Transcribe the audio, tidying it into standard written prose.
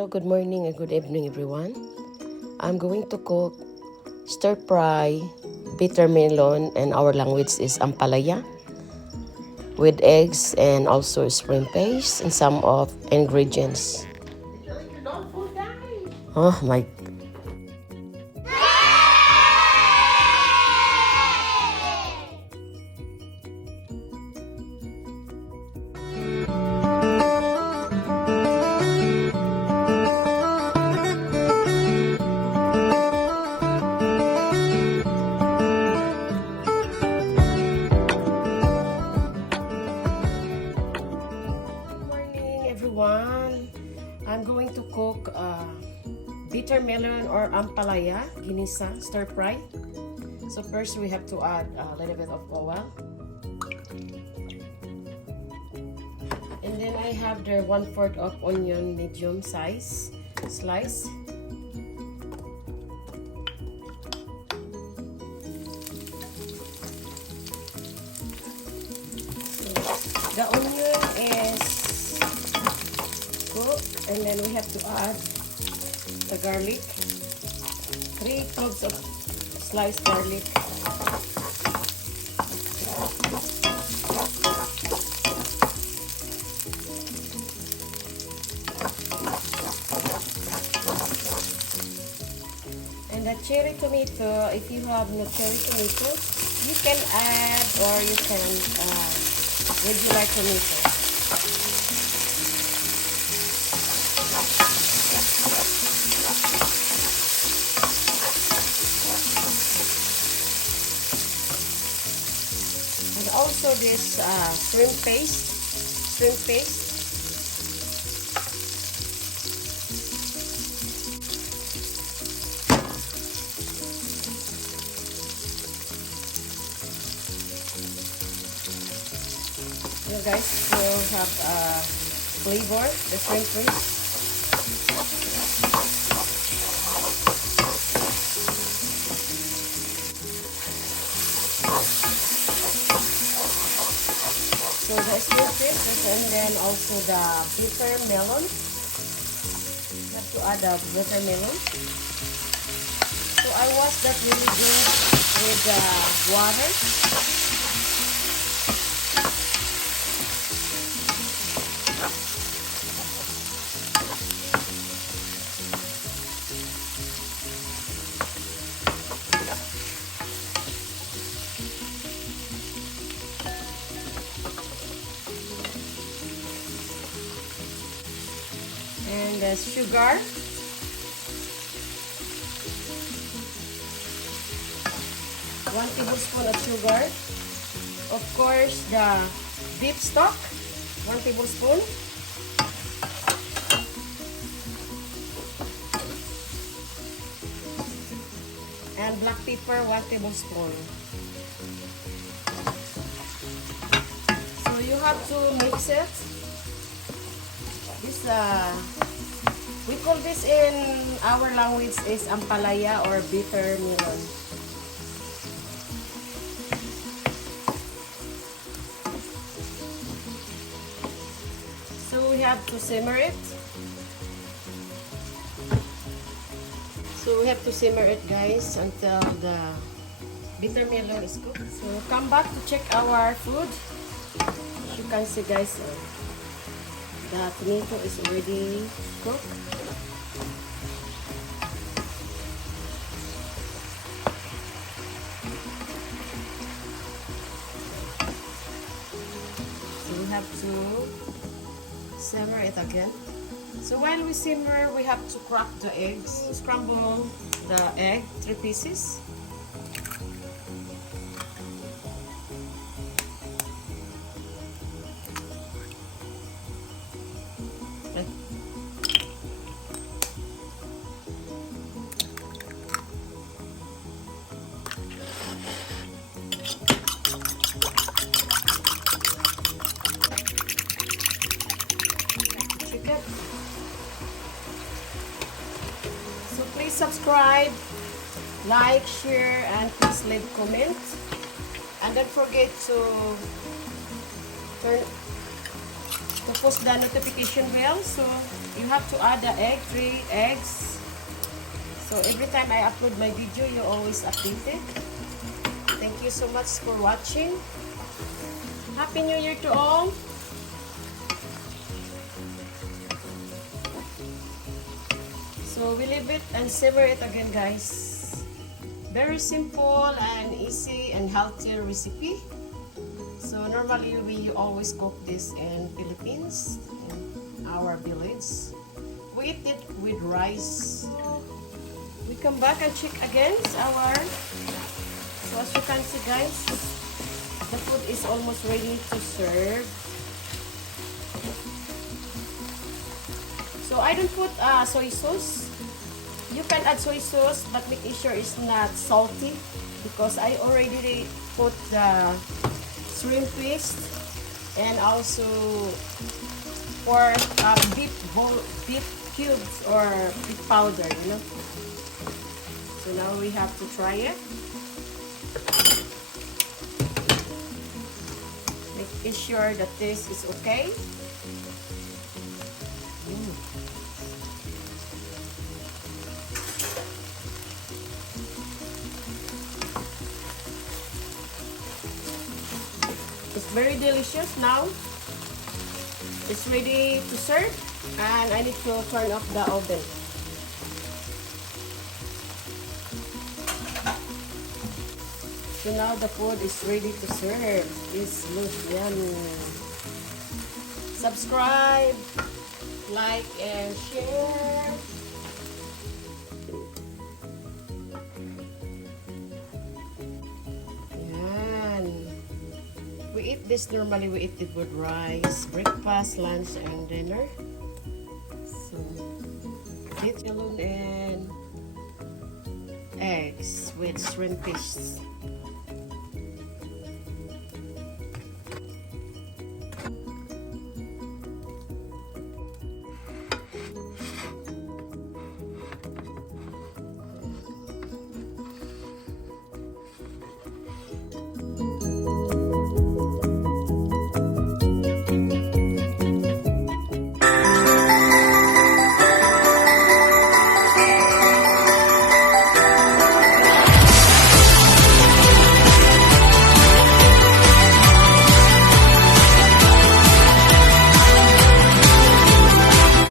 Hello, good morning and good evening everyone. I'm going to cook stir fry bitter melon, and our language is Ampalaya, with eggs and also spring paste and some of ingredients. Oh my. Everyone, I'm going to cook bitter melon or ampalaya ginisa stir fry. So first we have to add a little bit of oil, and then I have the 1/4 of onion, medium size slice. So the onion is cooked, and then we have to add the garlic, 3 cloves of sliced garlic, and the cherry tomato. If you have no cherry tomato, you can add, or you can regular tomato. And also this shrimp paste. You guys will have flavor, the shrimp paste. So the shrimp paste, and then also the bitter melon. You have to add the bitter melon. So I wash that really good with water. And the sugar, 1 tablespoon of sugar. Of course, the beef stock, 1 tablespoon. And black pepper, 1 tablespoon. So you have to mix it. This we call this in our language is ampalaya or bitter melon. So we have to simmer it. So we have to simmer it, guys, until the bitter melon is cooked. So come back to check our food. As you can see, guys, the tomato is already cooked. So we have to simmer it again. So while we simmer, we have to crack the eggs. Scramble the egg, 3 pieces. So please subscribe, like, share, and please leave comment. And don't forget to push the notification bell so you have to add the egg, 3 eggs. So every time I upload my video, you always update it. Thank you so much for watching. Happy New Year to all. So we leave it and simmer it again, guys. Very simple and easy and healthy recipe. So normally we always cook this in Philippines, in our village. We eat it with rice. We come back and check again our. So as you can see, guys, the food is almost ready to serve. So I don't put soy sauce. You can add soy sauce, but making sure it's not salty because I already put the shrimp paste and also for beef cubes or beef powder, you know. So now we have to try it. Making sure that this is okay. It's very delicious now. It's ready to serve and I need to turn off the oven. So now the food is ready to serve. It looks yummy. Subscribe, like, and share. We eat this normally, we eat it with rice, breakfast, lunch, and dinner. So, it's melon and eggs with shrimp fish.